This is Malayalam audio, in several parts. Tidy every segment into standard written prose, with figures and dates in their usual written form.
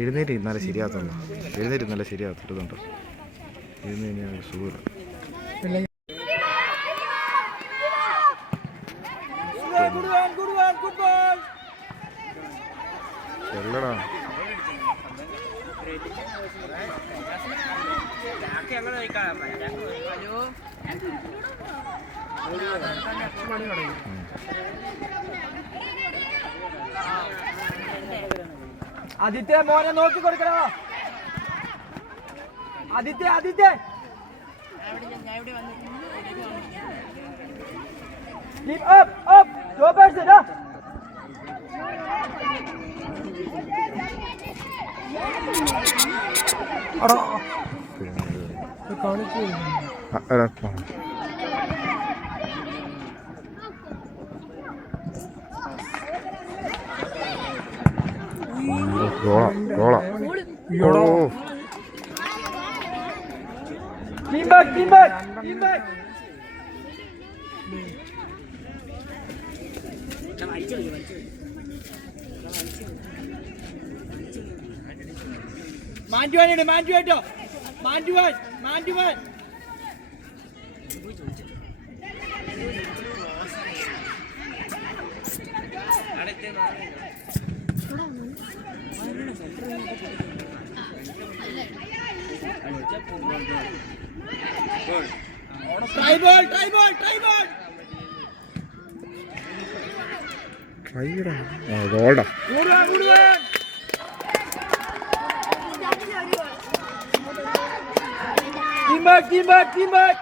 എഴുന്നേറ്റ് ഇന്നാലെ ശരിയാകത്തുള്ളൂ. എഴുന്നേറ്റ് ഇന്നലെ ശരിയാകത്തിട്ടുണ്ടോ? എഴുന്നേറ്റ് സുഖമില്ല. ചെല്ലടാ. ആദിത്യ മോനെ നോക്കി കൊടുക്കണോ? Aditya Aditya up up go back to da അടാ കാണിച്ചു Team back, team back, team back. മാറ്റുവാൻ മാറ്റുവാട്ടോ മാറ്റുവാൻ മാറ്റുവാൻ Try ball, try ball, try ball. Try it. Goal. Good one, good one. Team back, team back, team back.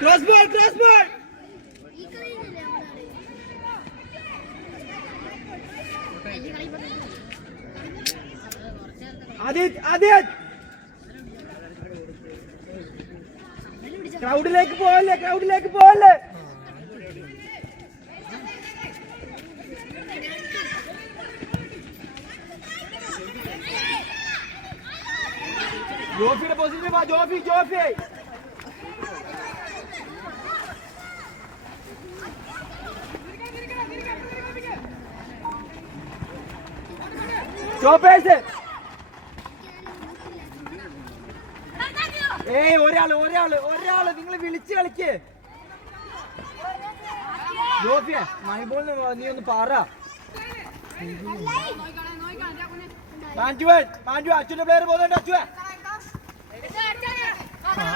Cross ball, cross ball. Adit, Adit. Crowd-ലേക്ക് പോവല്ലേ, crowd-ലേക്ക് പോവല്ലേ. ജോഫിയുടെ പൊസിഷനിൽ വാ, ജോഫി, ജോഫി. ജോഫേഴ്സ്. ഏയ് ഒരാള് നിങ്ങൾ വിളിച്ച് കളിക്ക്. ജോഫിയെ മൈബോളിന് നീ ഒന്ന് പറ. മാഞ്ചുവൻ അച്ഛൻ്റെ പ്ലെയർ പോകുന്നുണ്ട്. അച്ഛൻ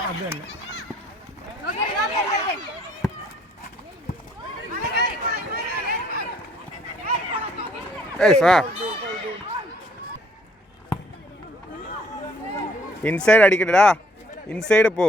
അത് തന്നെ. ഇൻസൈഡ് അടിക്കണ്ടടാ, ഇൻസൈഡ് പോ.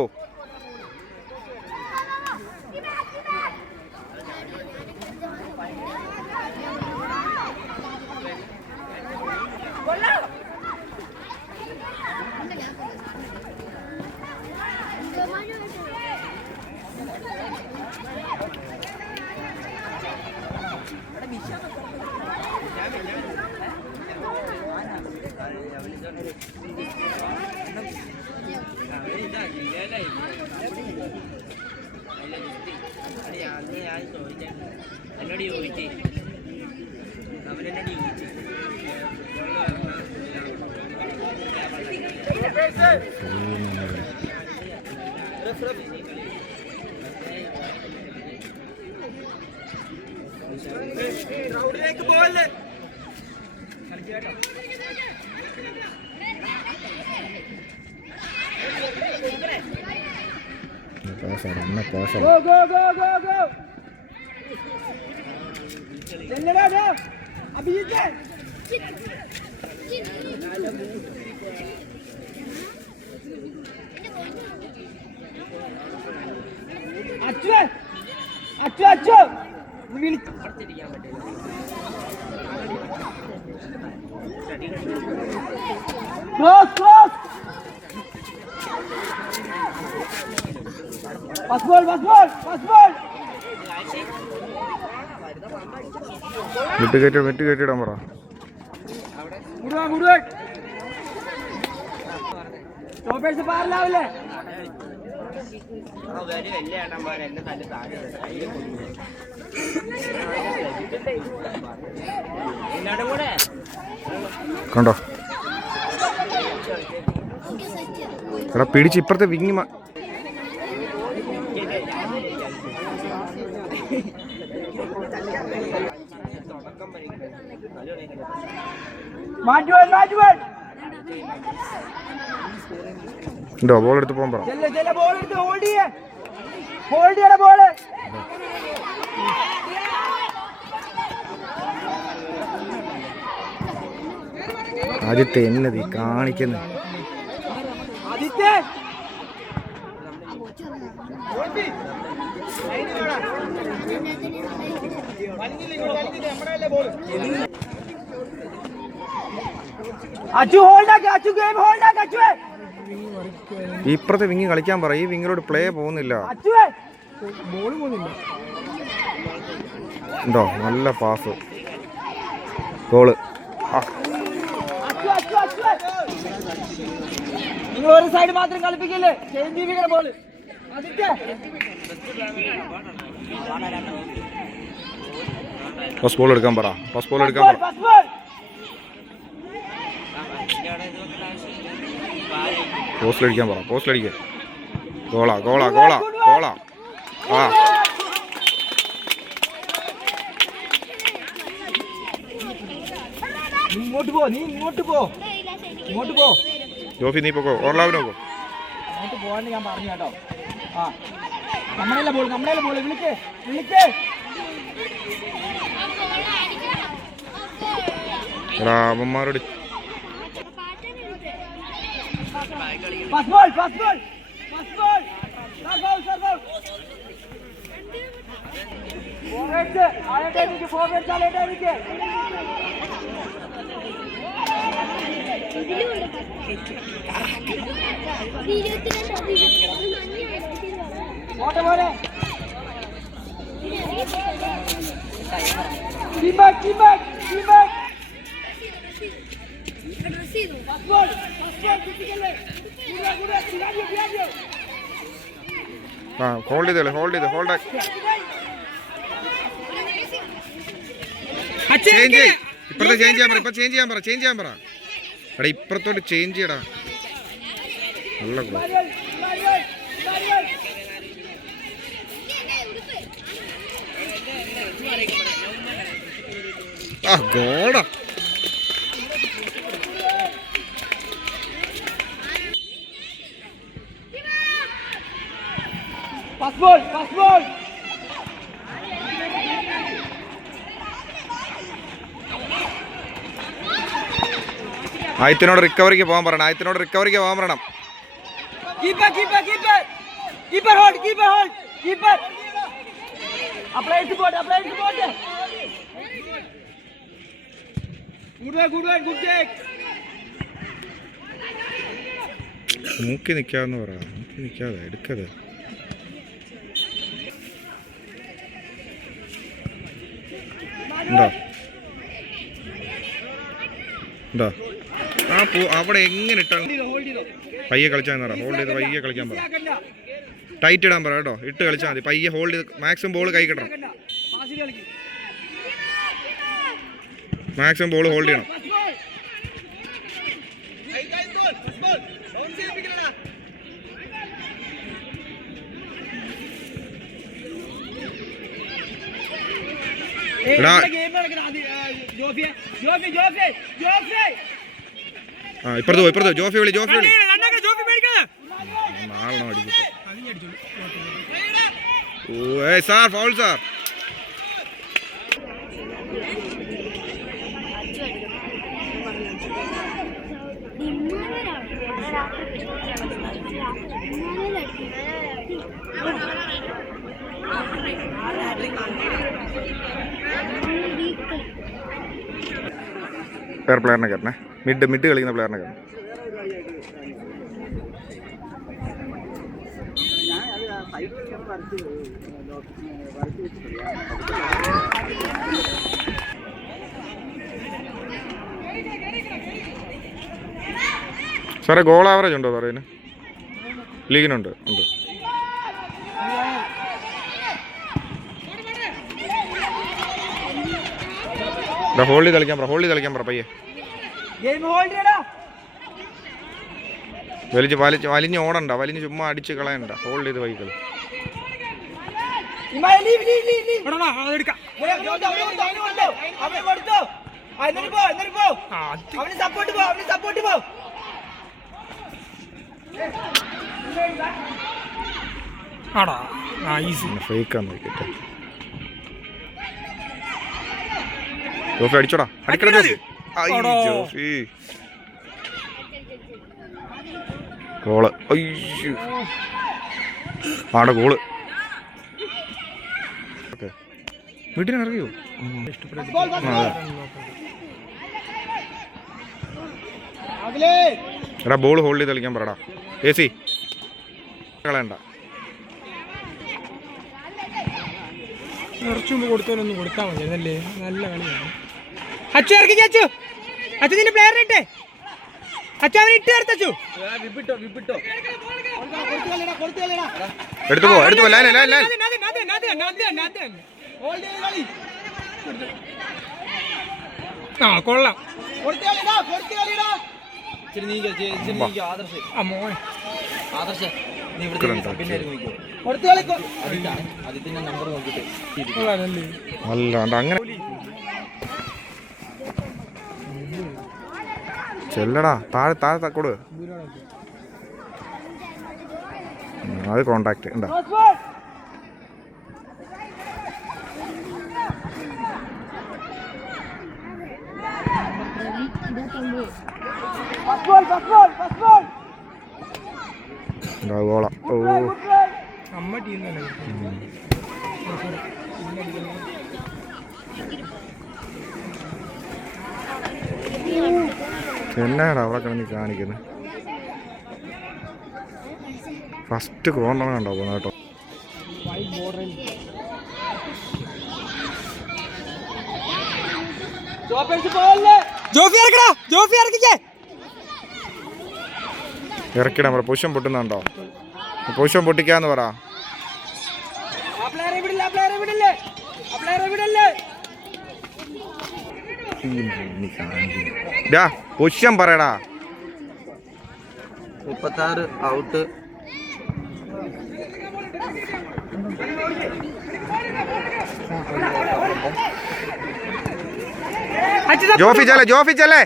എന്നോട് ചോദിച്ചു അവരെന്നോട് ചോദിച്ചു ക്രൗഡിലേക്ക് പോവല്ലേ. Go, go, go, go, go. ചെല്ലടാ അഭിജിത്ത് അച്ഛൻ അച്ഛൻ അച്ഛൻ പുറത്തിരിക്കാൻ പറ്റില്ല. Cross cross pass ball pass ball pass ball വിട്ട് കയറ്റിടാൻ പറ. ഗുഡ് ഗുഡ് ടോപ്പേഴ്സ് പാറിലാവില്ലേ വലിയ ഏട്ടന്മാർ എന്നെ നല്ല താഴെ എല്ലാവരും കൂടെ കണ്ടോ എടാ പിടിച്ച് ഇപ്പുറത്തെ വിങ്ങി മാറ്റുവാൻ മാറ്റുവാൻ ഉണ്ടോ ബോൾ എടുത്ത് പോകാൻ പറ. ബോൾ എടുത്ത് ഹോൾഡ് ചെയ്യണ ബോള് ആദ്യത്തെ എന്നതി കാണിക്കുന്നു. ആദിത്യൻ അച്ചു ഹോൾഡാക്കി അച്ചു ഗെയിം ഹോൾഡാക്കി അച്ചുവേ ഇപ്പുറത്തെ വിങ്ങി കളിക്കാൻ പറ. ഈ വിങ്ങിലോട് പ്ലേ പോകുന്നില്ല. അച്ചുവേ ബോൾ പോകുന്നില്ല ഉണ്ടോ നല്ല പാസ് ഗോള്. നിങ്ങൾ ഒരു സൈഡ് മാത്രം കളിപ്പിക്കില്ലേ ചേഞ്ച് ചെയ്യിപ്പിക്കണ ബോള് ഫസ്റ്റ് ബോൾ എടുക്കാൻ പറ. ഫസ്റ്റ് ബോൾ എടുക്കാൻ പറ. പോസ്റ്റിലടിക്കാൻ പറ. പോസ്റ്റിലടിക്കാൻ. ഗോളാ ഗോളാ ഗോളാ ഗോളാ. ആ ഇങ്ങോട്ട് പോ നീ ഇങ്ങോട്ട് പോ ഇങ്ങോട്ട് പോ ജോഫി നീ പോക്കോ. ഓർലാവിന് പോക്കോ. ഇങ്ങോട്ട് പോകാൻ ഞാൻ പറഞ്ഞു കേട്ടോ. ആ നമ്മളെ ബോൾ വിളിക്ക് വിളിക്ക് എടാ അവന്മാരോട് first ball first ball first ball forward ആളേക്ക് ഫോർവേഡ് ആളേക്ക് ഓട്ട പോലെ കീപ് ബാക്ക് ഫസ്റ്റ് ബോൾ കിട്ടിക്കല്ലേ ആ ഹോൾഡ് ചെയ്ത് ഹോൾഡ് ചേഞ്ച് ചെയ്യ്. ഇപ്പുറത്തെ ചേഞ്ച് ചെയ്യാൻ പറ. ഇപ്പൊ ചേഞ്ച് ചെയ്യാൻ പറ. എടാ ഇപ്പുറത്തോട്ട് ചേഞ്ച് ചെയ്യടാ. നല്ല ഗോൾ. ആ ഗോളാ. ഫസ്റ്റ് ബോൾ ആയത്തിനോട് റിക്കവറിക്ക് പോകാൻ പറയണം. Keeper hold keeper apply support good take നോക്കി നിൽക്കാന്ന് പറ. നോക്കി നിൽക്കാതെ എടുക്കത്. ഉണ്ടോ ആ അവിടെ എങ്ങനെ ഇട്ടാണ് പയ്യെ കളിച്ചാൽ പറ. ഹോൾഡ് ചെയ്ത് പയ്യെ കളിക്കാൻ പറ. ടൈറ്റ് ഇടാൻ പറ കേട്ടോ. ഇട്ട് കളിച്ചാൽ മതി. പയ്യെ ഹോൾഡ് ചെയ്ത് മാക്സിമം ബോൾ കൈ കിട്ടണം. മാക്സിമം ബോൾ ഹോൾഡ് ചെയ്യണം. ആ ഇപ്പുറത്ത് ജോഫി വിളി. നാളെ അടിക്കും. ഓ സാർ ഫൗൾ സാർ. വേറെ പ്ലെയറിനെ കയറണേ. മിഡ് കളിക്കുന്ന പ്ലെയറിനെ കയറണം. സാറേ ഗോൾ ആവറേജ് ഉണ്ടോ സാറേ ഇതിന്? ലീഗിനുണ്ട്. ഉണ്ട്. ഹോൾഡ് കളിക്കാൻ പറ പയ്യെ. വലിഞ്ഞ് ഓടണ്ട, വലിഞ്ഞ് ചുമ്മാ അടിച്ച് കളയണ്ട. ഹോൾഡ് ചെയ്ത് വൈ കളി. ഫേക്കാന്ന് നോക്കിട്ടെ. ജോഫി അടിച്ചോടാ, അടിക്കടാ ജോഫി. ഗോള്. അയ്യോ ആടെ ഗോള്. ഓക്കെ വീട്ടിൽ ഇറങ്ങിയോ? എടാ ബോൾ ഹോൾഡ് ചെയ്ത് കളിക്കാൻ പറടാ. AC കളയണ്ട. കുറച്ചു മുമ്പ് കൊടുത്താലൊന്നും കൊടുത്താൽ മതി. അതല്ലേ നല്ല കളിയാണ്. അച്ചു ഇറക്കി അച്ചു. അച്ചു നിന്റെ പ്ലെയറിനെ ഇട്ടേ. അച്ചു അവൻ ഇട്ട് ചേർത്തച്ചു. എടുത്തു പോ ലൈൻ. ആ കൊള്ളാം. അല്ലാണ്ട് അങ്ങനെ ചെല്ലടാ. താഴെ കൊടു. അത് കോണ്ടാക്ട് ഉണ്ടാ. ഗോള. ഓ അമ്മ ടീം എന്നാടാ അവിടെ കിടന്ന് കാണിക്കുന്നത്. ഫസ്റ്റ് കോർണർ കണ്ടോ പോകുന്നത് കേട്ടോ. ഇറക്കിടാൻ പറ. പൊസിഷൻ പൊട്ടുന്നുണ്ടോ? പൊസിഷൻ പൊട്ടിക്കാന്ന് പറ. പൊസിഷൻ പറയടാ. 36 ഔട്ട്. ജോഫി ചല്ലേ.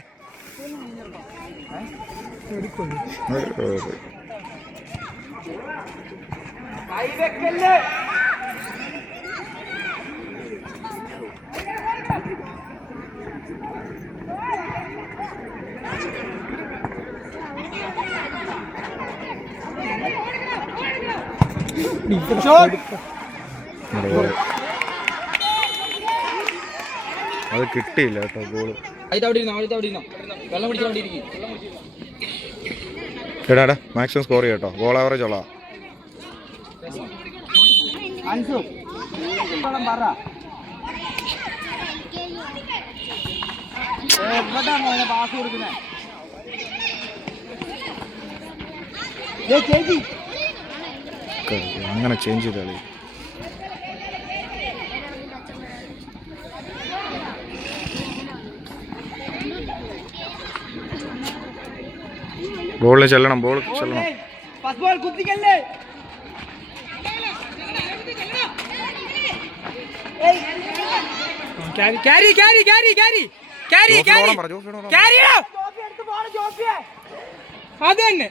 അത് കിട്ടിയില്ല കേട്ടോ ഗോള്. എടാ മാക്സിമം സ്കോർ ചെയ്യട്ടോ. ഗോൾ ആവറേജ് ഉള്ള അങ്ങനെ ചേഞ്ച് ചെയ്ത കളി. ബോളിൽ ചെല്ലണം. അത് തന്നെ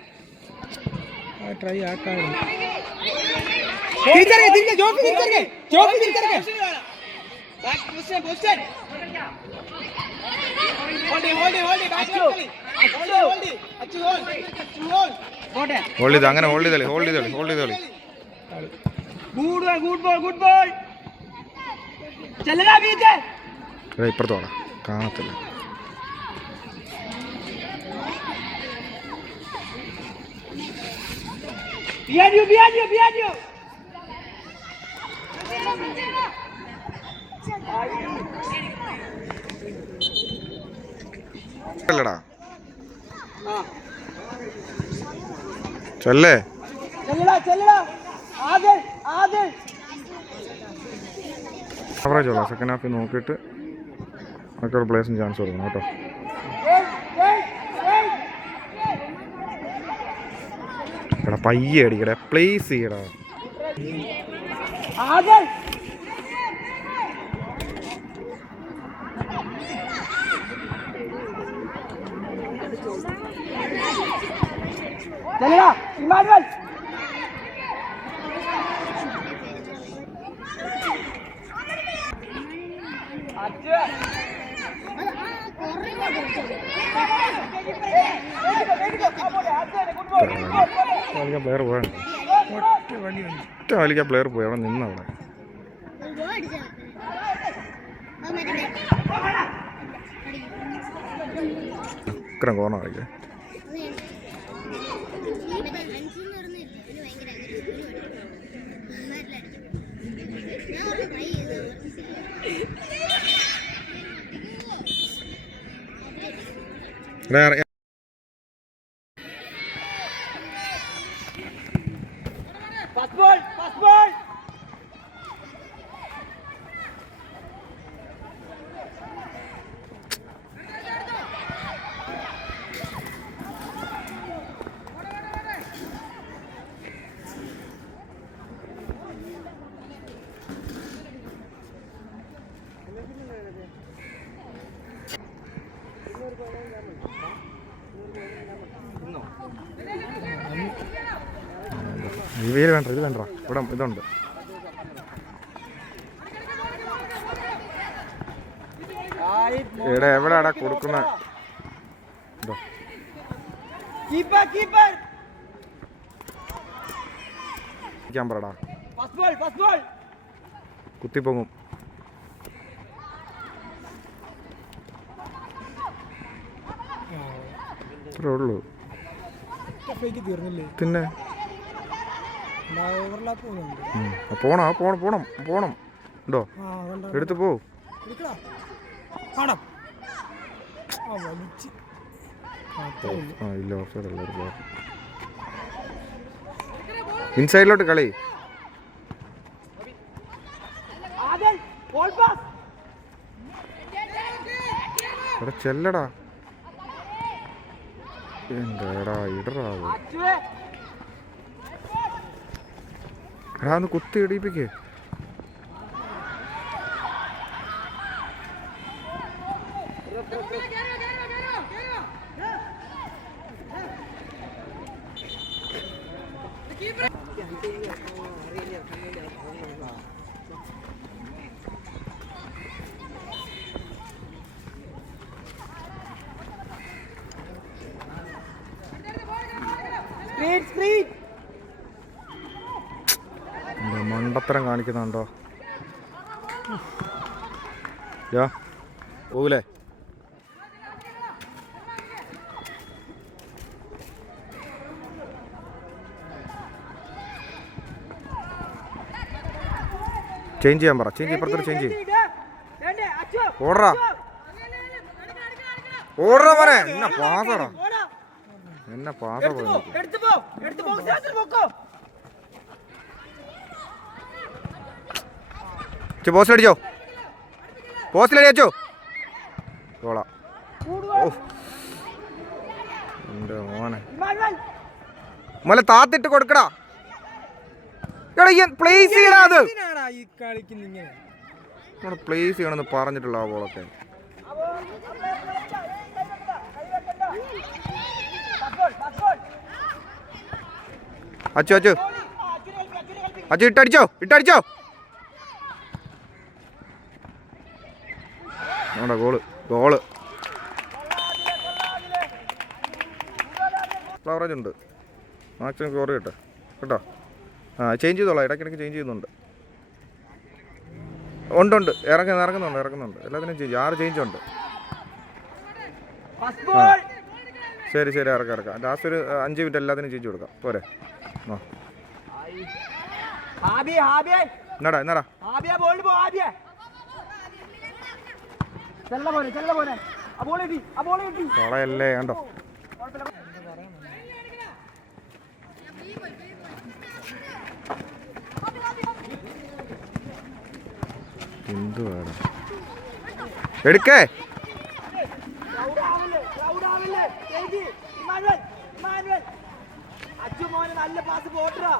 ട്രൈ ആക്കാൻ. അങ്ങനെ ഹോൾഡ് ചെയ്തോളി. ഇപ്പുറത്തോടാ കാണത്തില്ല. അല്ലടാ ചെല്ലേ ആവറേജ് ഉള്ള സെക്കൻഡ് ഹാഫിൽ നോക്കിയിട്ട് മറ്റൊരു പ്ലേസിന് ചാൻസ് കൊടുക്കണം കേട്ടോ. എടാ പയ്യെ അടിക്കടേ, പ്ലേസ് ചെയ്യടാ. പ്ലെയർ പോയാണ്, ഒറ്റ വലിക്കാൻ പ്ലെയർ പോയി അവിടെ നിന്നവിടെ. ഇക്കരം കോർണർ ആയിക്കേ. ഇവയിൽ വേണ്ട, ഇത് വേണ്ട, ഇവിടെ ഇതുണ്ട്. ഇവിടെ എവിടെയാടാ കൊടുക്കുന്ന പറടാ, കുത്തിപ്പൊങ്ങും. അത്രേ ഉള്ളൂ. പിന്നെ പോണം ഉണ്ടോ, എടുത്ത് പോ. ഇല്ല, ഓഫ്സൈഡ് അല്ല, ഒരു ഇൻസൈഡിലോട്ട് കളി. എടാ ചെല്ലടാ, എന്താടാ ഇടറാ, എടാ ഒന്ന് കുത്തി ഇടിപ്പിക്കേ. മണ്ടത്തരം കാണിക്കുന്നുണ്ടോ? പോകൂലേ? ചേഞ്ച് ചെയ്യാൻ പറ, ചേഞ്ച് ഇപ്പുറത്തോട്ട് ചേഞ്ച് ചെയ്യും. ഓടറാ മോനെ, എന്നെ പാസടാ, എന്നെ പാസ പോയി. പോസ്റ്റിലടിച്ചോ, പോസ്റ്റിലടിച്ചോ, കോള. എൻ്റെ മോനെ മോനെ താത്തിട്ട് കൊടുക്കടാ. പ്ലേസ് ചെയ്യടാ, അത് പ്ലേസ് ചെയ്യണമെന്ന് പറഞ്ഞിട്ടുള്ള ആ ബോളൊക്കെ. അച്ചു അച്ചു അച്ചു ഇട്ടടിച്ചോ, ഇട്ടടിച്ചോ. ഗോള് ഫ്ലവറേജ് ഉണ്ട്, മാക്സിമം സ്കോർ കേട്ടോ കേട്ടോ. ചേഞ്ച് ചെയ്തോളാം, ഇടയ്ക്കിടയ്ക്ക് ചേഞ്ച് ചെയ്യുന്നുണ്ട്. ഉണ്ട് ഇറങ്ങുന്നുണ്ട്, എല്ലാത്തിനും ചേഞ്ച്, 6 ചേഞ്ച് ഉണ്ട്. ശരി ഇറക്കാം. ലാസ്റ്റ് ഒരു 5 മിനിറ്റ് എല്ലാത്തിനും ചേഞ്ച് കൊടുക്കാം, പോരെ? എന്നാടാ എന്നാടാ കളയല്ലേ കണ്ടോ. എന്തുവാണ് എടുക്കേ. നല്ല പാസ് പോട്ടാ.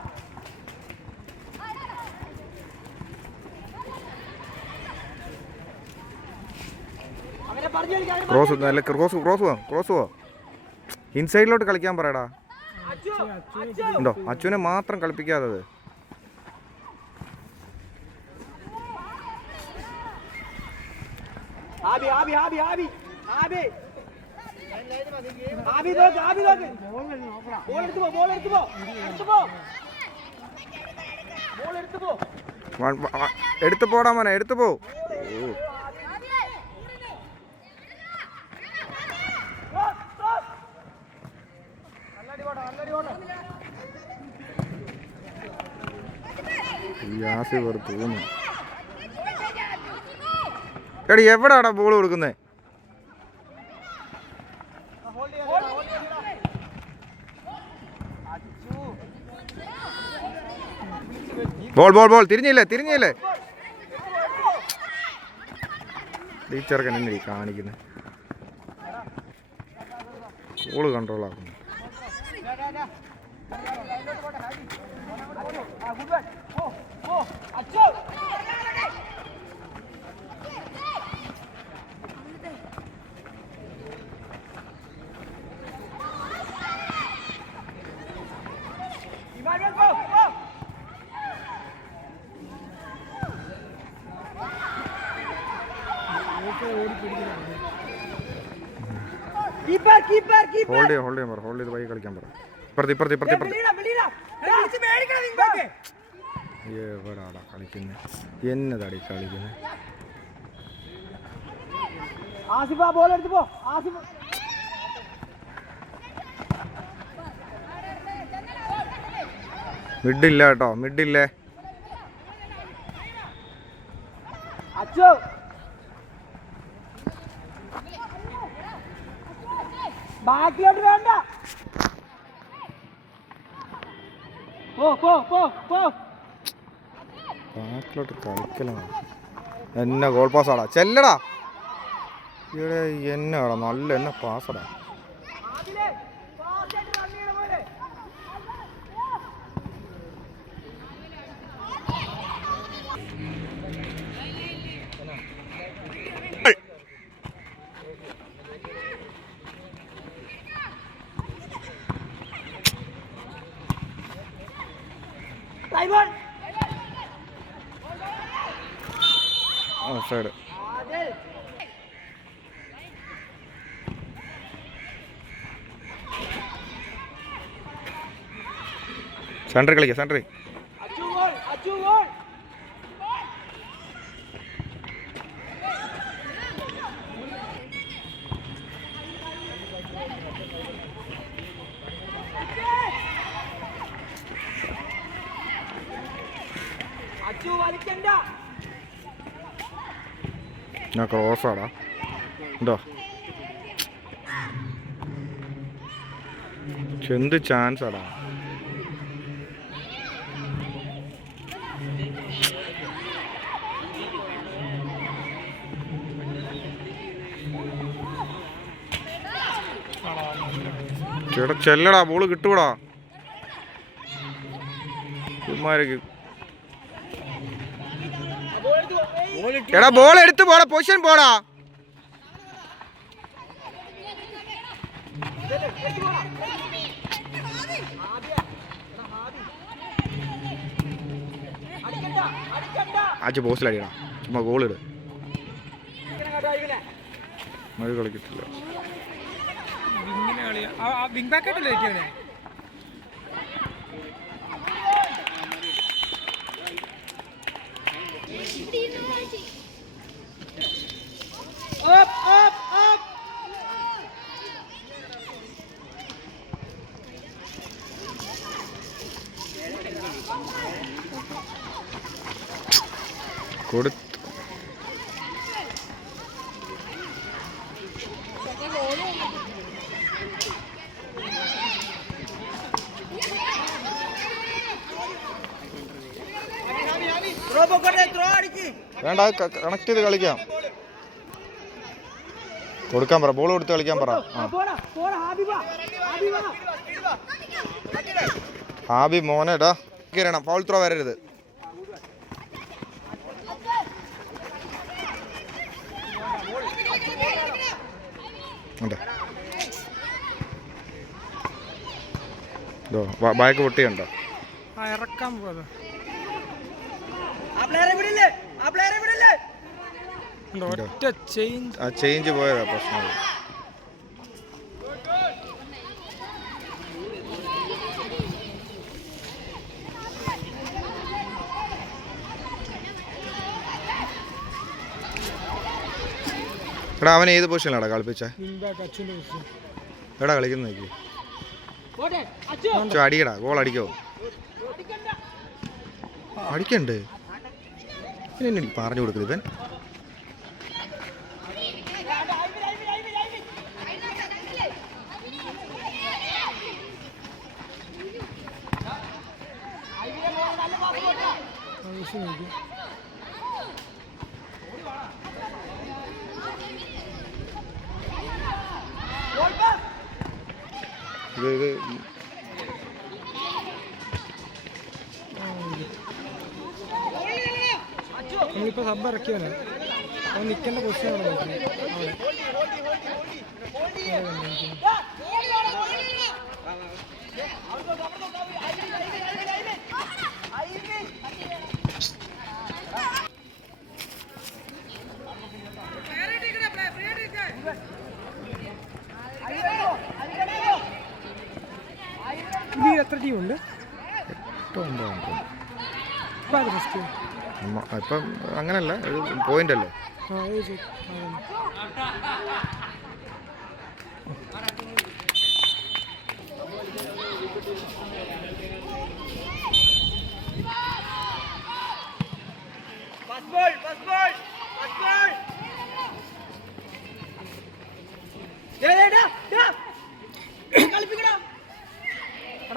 ക്രോസ് നല്ല ക്രോസ് പോ. ഇൻസൈഡിലോട്ട് കളിക്കാൻ പറയടാ. ഉണ്ടോ അച്ഛനെ മാത്രം കളിപ്പിക്കാതെ. എടുത്തു പോടാ മോനെ, എടുത്തു പോ. തോന്നുന്നു എടി എവിടാടാ ബോൾ കൊടുക്കുന്നേ? ബോൾ തിരിഞ്ഞില്ലേ ടീച്ചർക്ക് എന്നെ കാണിക്കുന്നത്. ബോള് കൺട്രോൾ ആക്കുന്നു. ഹോൾഡ് ചെയ്ത് വൈകി കളിക്കാൻ പറ. ഇപ്പുറത്ത് എവിടാടാ കളിക്കുന്നത്? എന്നതാടി കളിക്കുന്നത്? മിഡില്ല കേട്ടോ, മിഡില്ലേ. ബാക്കിലോട്ട് വേണ്ട. ബാക്കിലോട്ട് കളിക്കലാണ്. എന്നെ ഗോൾ പാസ്സാടാ, ചെല്ലടാ. ഇവിടെ എന്നാടാ നല്ല എന്നെ പാസ്സടാ. സൈഡ് സെൻറ്റർ കളിക്കാം, സെൻറ്റർ. ഞാൻ ക്രോസാടാ. ഉണ്ടോ എന്ത് ചാൻസ് ആടാ. ചേട്ടാ ചെല്ലടാ, ബോള് കിട്ടൂടാ. കുമാരക്ക് എടാ ബോൾ എടുത്ത് പോടാ, പൊസിഷൻ പോടാ. ആച്ച പോസ്റ്റിലടിയടാ, ചുമ്മാ ഗോൾ ഇട്. മഴ കളിക്കത്തില്ല. കൊടുത്തു. വേണ്ട, കണക്ട് ചെയ്ത് കളിക്കാം. കൊടുക്കാൻ പറ, ബോൾ കൊടുത്ത് കളിക്കാൻ പറ. ഹാബി മോനെടാ കയറണം, ഫൗൾ ത്രോ വരരുത്. ബാക്ക് പൊട്ടിയുണ്ടോ? ഇറക്കാൻ പോകാതെ ഒറ്റ ചേഞ്ച്. ആ ചേഞ്ച് പോയതാ പ്രശ്നം. എടാ അവൻ ഏത് പൊസിഷനിലാടാ കളിപ്പിച്ചേ? എടാ കളിക്കുന്ന അടിയടാ, ഗോൾ അടിക്കോ? അടിക്കണ്ട്, എനിക്ക് പറഞ്ഞു കൊടുക്കുന്നത് ഇവൻ. ഇത് നമ്മളിപ്പോൾ സബ് ഇറക്കിയവനാ, അവൻ നിൽക്കേണ്ട പൊസിഷനാണ്. ഇത് എത്ര ടീമുണ്ട്? 8 9 ഇപ്പം അത് ഫസ്റ്റ് ഇപ്പം അങ്ങനല്ല, ഒരു പോയിന്റ് അല്ലേ?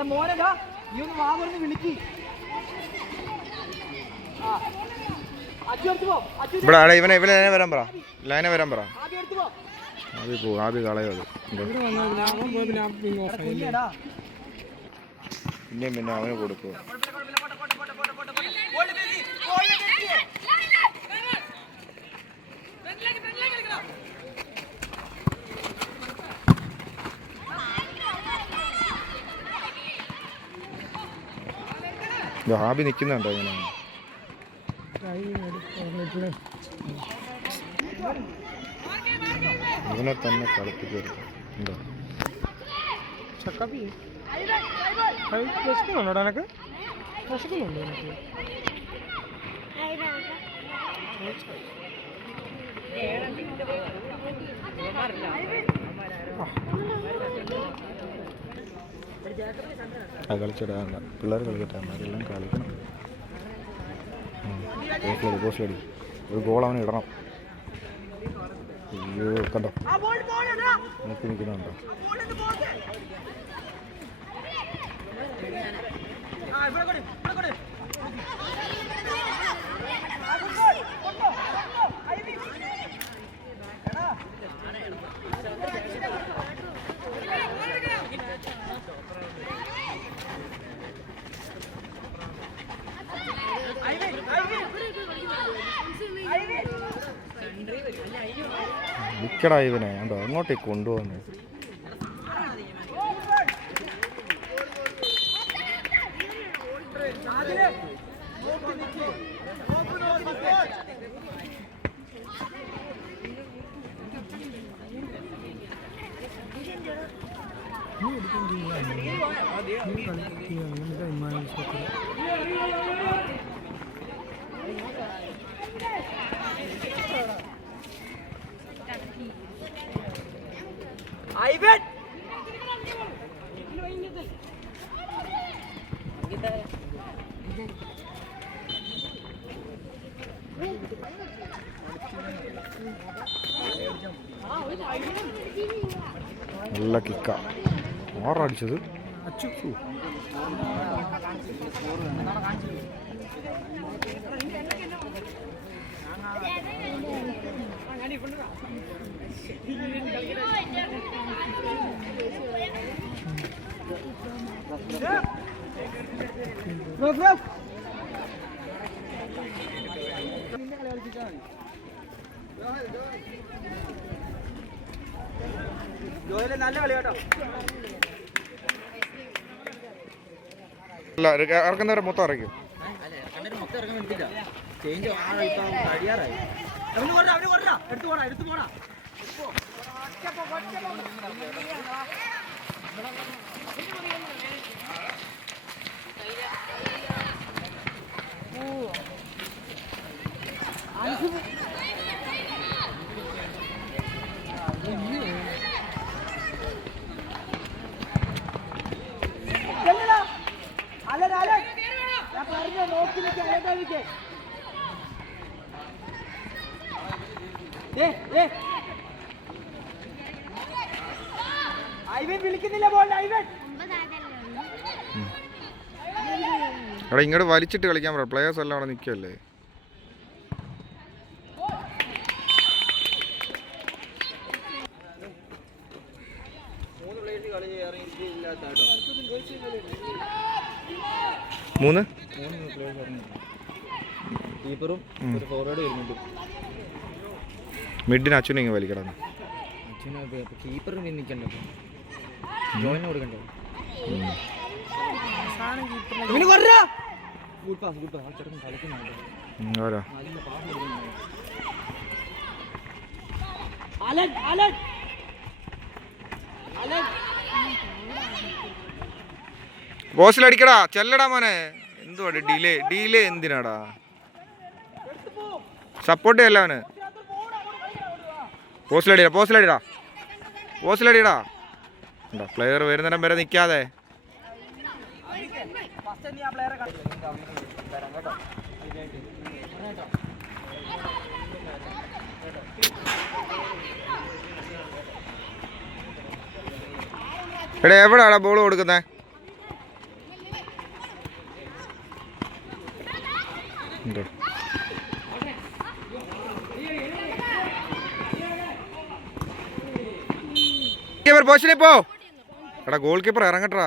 മോനടാ നീ ഒന്ന് വാ പറഞ്ഞ് വിളിക്ക്. ഇവിടെ ആടെ ഇവനെ ലൈനെ വരാൻ പറ, ലൈനെ വരാൻ പറ. ആദ്യം പോകും, ആദ്യം കളയോ അത്. പിന്നെയും പിന്നെ അവന് കൊടുക്കുക. ഹാബി നിൽക്കുന്നുണ്ടോ ഇങ്ങനെ? ഇവനെ തന്നെ കളിപ്പിക്കരുത്. ഉണ്ടോ ചക്കാപ്പി വിശക്കുന്നുണ്ടോ? എനക്ക് വിശക്കുന്നുണ്ടോ? എനിക്ക് കളിച്ചിടാൻ പിള്ളേർ കളിക്കട്ടെ, എല്ലാം കളിക്കണം. പോസ്റ്റിലടി ഒരു ഗോൾ അവന് ഇടണം. അയ്യോ കണ്ടോ നോക്കി നിൽക്കുന്നുണ്ടോ? വിക്കടാ ഇവനെ ഉണ്ടോ അങ്ങോട്ടേക്ക് കൊണ്ടുപോകുന്നു. നല്ല കിക്ക. ആറടിച്ചത്. നല്ല കളി കേട്ടോ. അല്ല ഇറക്കുന്നവരെ മൊത്തം ഇറക്കും. എടാ ഇങ്ങോട്ട് വലിച്ചിട്ട് കളിക്കാൻ പറയാം. പ്ലേയേഴ്സ് എല്ലാം അവിടെ നിൽക്കല്ലേ. മൂന്ന് കീപ്പറും ഫോർവേഡ് വരുന്നുണ്ട്. മിഡിന് അച്ഛനും ഇങ്ങനെ വലിക്കണം. കീപ്പറും നിൽക്കണ്ടോ, ജോയിന് കൊടുക്കണ്ടോ? ബോസിലടിക്കടാ, ചെല്ലടാ മോനെ. എന്തുവാ ഡീലേ എന്തിനാടാ? സപ്പോർട്ട് ചെയ്യല്ല അവന്. പോസ്റ്റിലടിടാ. പ്ലെയർ വരുന്നിടം വരെ നിൽക്കാതെ. എടാ എവിടാടാ ബോൾ കൊടുക്കുന്നേ? പോസ്റ്റിനെ പോ. എടാ ഗോൾ കീപ്പർ ഇറങ്ങട്ടാ.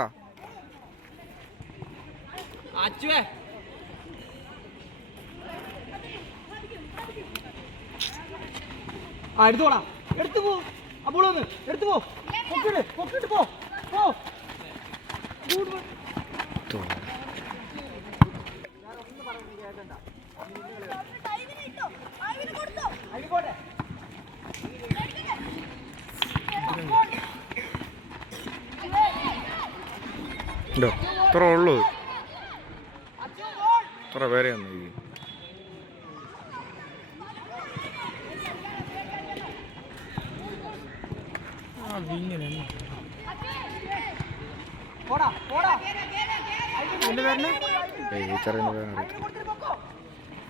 എടുത്തോടാ, എടുത്തു പോ. അപ്പോളൊന്ന് എടുത്തു പോ. പൊക്കിട്ട് പോ. ഇത്ര ഉള്ളൂ. ഇത്ര പേരെയാണ്.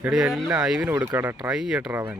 എടി എല്ലാം ഐവിന് കൊടുക്കാടാ. ട്രൈ ചെയ്യട്ടാ അവൻ.